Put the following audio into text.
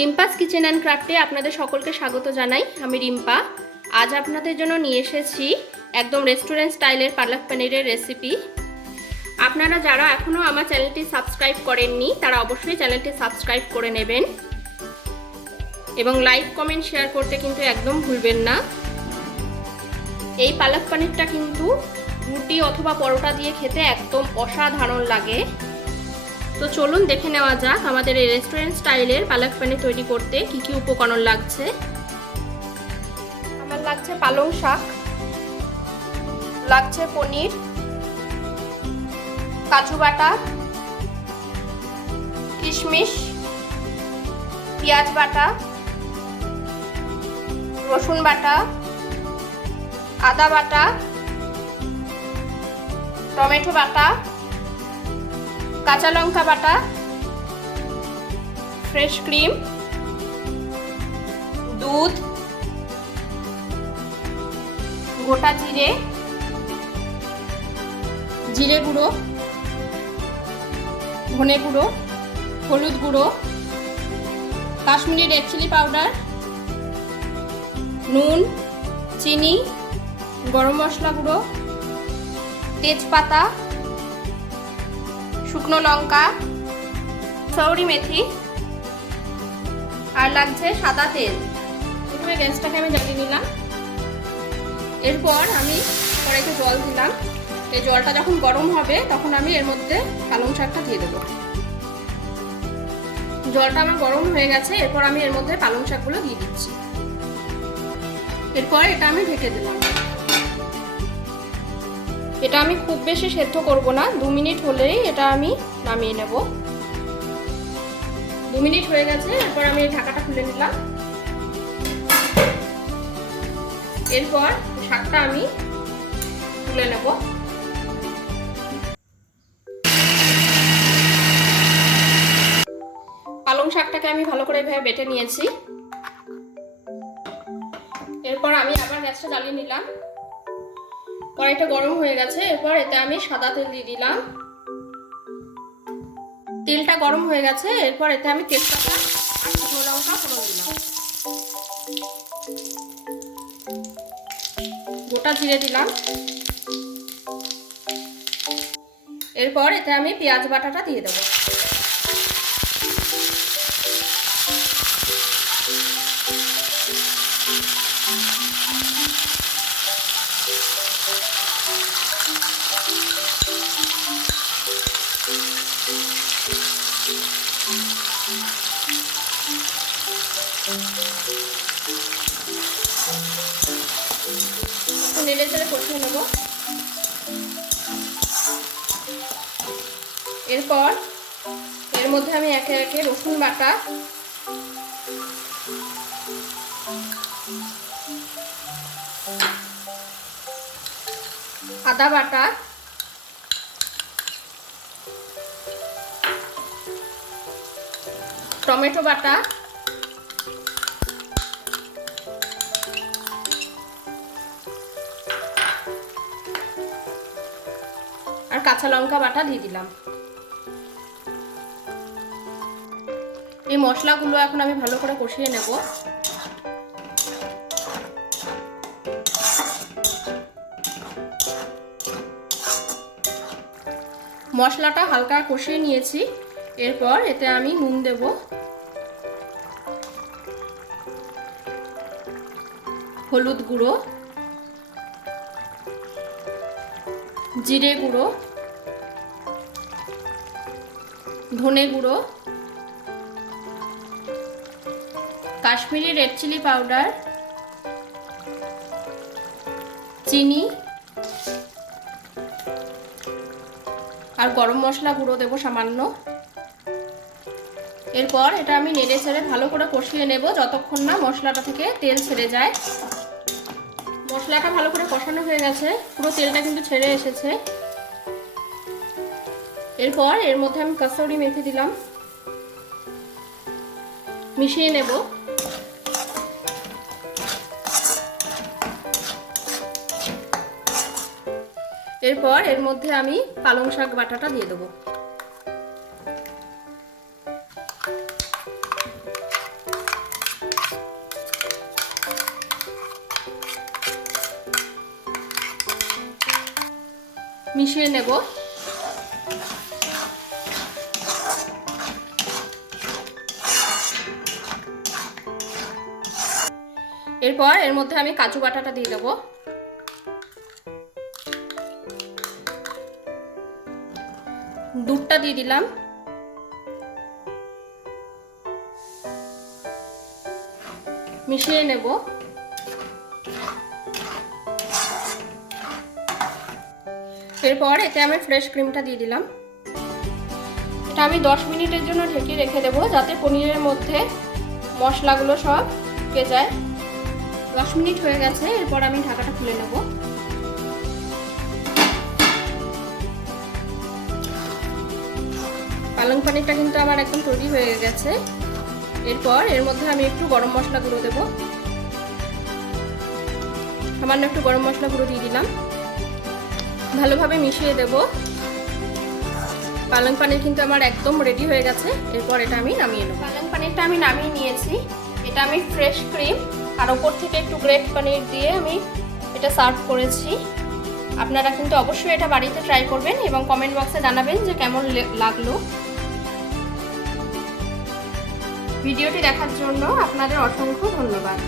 রিম্পাস kitchen and ক্রাফটে আপনাদের সকলকে স্বাগত জানাই। আমি রিম্পা। আজ আপনাদের জন্য নিয়ে এসেছি একদম রেস্টুরেন্ট স্টাইলের পালক পনিরের রেসিপি। আপনারা যারা এখনও আমার চ্যানেলটি সাবস্ক্রাইব করেননি তারা অবশ্যই চ্যানেলটি সাবস্ক্রাইব করে নেবেন এবং লাইক কমেন্ট শেয়ার করতে কিন্তু একদম ভুলবেন না। এই পালক পনিরটা কিন্তু রুটি অথবা পরোটা দিয়ে খেতে একদম অসাধারণ লাগে। তো চলুন দেখে নেওয়া যাক আমাদের এই রেস্টুরেন্ট স্টাইলের পালক পনির তৈরি করতে কি কি উপকরণ লাগছে। আমার লাগছে পালং শাক, লাগছে পনির, কাজু বাটা, কিশমিশ, পেঁয়াজ বাটা, রসুন বাটা, আদা বাটা, টমেটো বাটা, কাঁচা লঙ্কা বাটা, ফ্রেশ ক্রিম, দুধ, গোটা জিরে, জিরে গুঁড়ো, ধনে গুঁড়ো, হলুদ গুঁড়ো, কাশ্মীরি রেড চিলি পাউডার, নুন, চিনি, গরম মশলা গুঁড়ো, তেজপাতা, শুকনো লঙ্কা, সৌরি মেথি, আর লাগছে সাদা তেল। প্রথমে গ্যাসটাকে আমি জ্বালিয়ে নিলাম। এরপর আমি কড়াইতে জল দিলাম। এই জলটা যখন গরম হবে তখন আমি এর মধ্যে পালং শাকটা দিয়ে দেবো। জলটা আমার গরম হয়ে গেছে। এরপর আমি এর মধ্যে পালং শাকগুলো দিয়ে দিচ্ছি। এরপর এটা আমি ঢেকে দিলাম। এটা আমি খুব বেশি সেদ্ধ করব না, 2 মিনিট হলেই এটা আমি নামিয়ে নেব। 2 মিনিট হয়ে গেছে। এরপর আমি এই ঢাকাটা খুলে নিলাম। এরপর শাকটা আমি তুলে নেব। পালং শাকটাকে আমি ভালো করে এভাবে বেটে নিয়েছি। এরপর আমি আবার গ্যাসটা জ্বালিয়ে নিলাম। কড়াইটা গরম হয়ে গেছে। এরপর এতে আমি সাদা তেল দিয়ে দিলাম। তেলটা গরম হয়ে গেছে। এরপর এতে আমি তেজপাতা আর শুকনো লঙ্কা ফোড়ন দিলাম। গোটা জিরে দিলাম। এরপর এতে আমি পেঁয়াজ বাটাটা দিয়ে দেবো। নেড়ে চেড়ে কষিয়ে নেব। এরপর এর মধ্যে আমি একে একে রসুন বাটা, আদা বাটা, টমেটো বাটা, আর কাঁচা লঙ্কা বাটা দিয়ে দিলাম। এই মশলাগুলো এখন আমি ভালো করে কষিয়ে নেব। মশলাটা হালকা কষিয়ে নিয়েছি। এরপর এতে আমি নুন দেব, হলুদ গুঁড়ো, জিরে গুঁড়ো, ধনে গুঁড়ো, কাশ্মীরি রেড চিলি পাউডার, চিনি আর গরম মশলা গুঁড়ো দেবো সামান্য। এরপর এটা আমি নেড়ে চেড়ে ভালো করে কষিয়ে নেব যতক্ষণ না মশলাটা থেকে তেল ছেড়ে যায়। মশলাটা ভালো করে কষানো হয়ে গেছে, পুরো তেলটা কিন্তু ছেড়ে এসেছে। এরপর এর মধ্যে আমি কসুরি মেথি দিলাম, মিশিয়ে নেব। এরপর এর মধ্যে আমি পালং শাক বাটাটা দিয়ে দেবো। মিশিয়ে নেব। এরপর এর মধ্যে আমি কাজু বাটাটা দিয়ে দেবো। দুধটা দিয়ে দিলাম। মিশিয়ে নেব। এরপর এতে আমি ফ্রেশ ক্রিমটা দিয়ে দিলাম। এটা আমি 10 মিনিটের জন্য ঢেকে রেখে দেবো, যাতে পনিরের মধ্যে মশলাগুলো সব ঢুকে যায়। 10 মিনিট হয়ে গেছে। এরপর আমি ঢাকাটা খুলে নেব। পালং পনিরটা কিন্তু আমার একদম তৈরি হয়ে গেছে। এরপর এর মধ্যে আমি একটু গরম মশলা গুঁড়ো দেবো। সামান্য একটু গরম মশলা গুঁড়ো দিয়ে দিলাম। ভালোভাবে মিশিয়ে দেব। পালং পনির কিন্তু আমার একদম রেডি হয়ে গেছে। এরপর এটা আমি নামিয়ে নেব। পালং পনিরটা আমি নামিয়ে নিয়েছি। এটা আমি ফ্রেশ ক্রিম আর ওপর থেকে একটু গ্রেট পনির দিয়ে আমি এটা সার্ভ করেছি। আপনারা কিন্তু অবশ্যই এটা বাড়িতে ট্রাই করবেন এবং কমেন্ট বক্সে জানাবেন যে কেমন লাগলো। ভিডিওটি দেখার জন্য আপনাদের অসংখ্য ধন্যবাদ।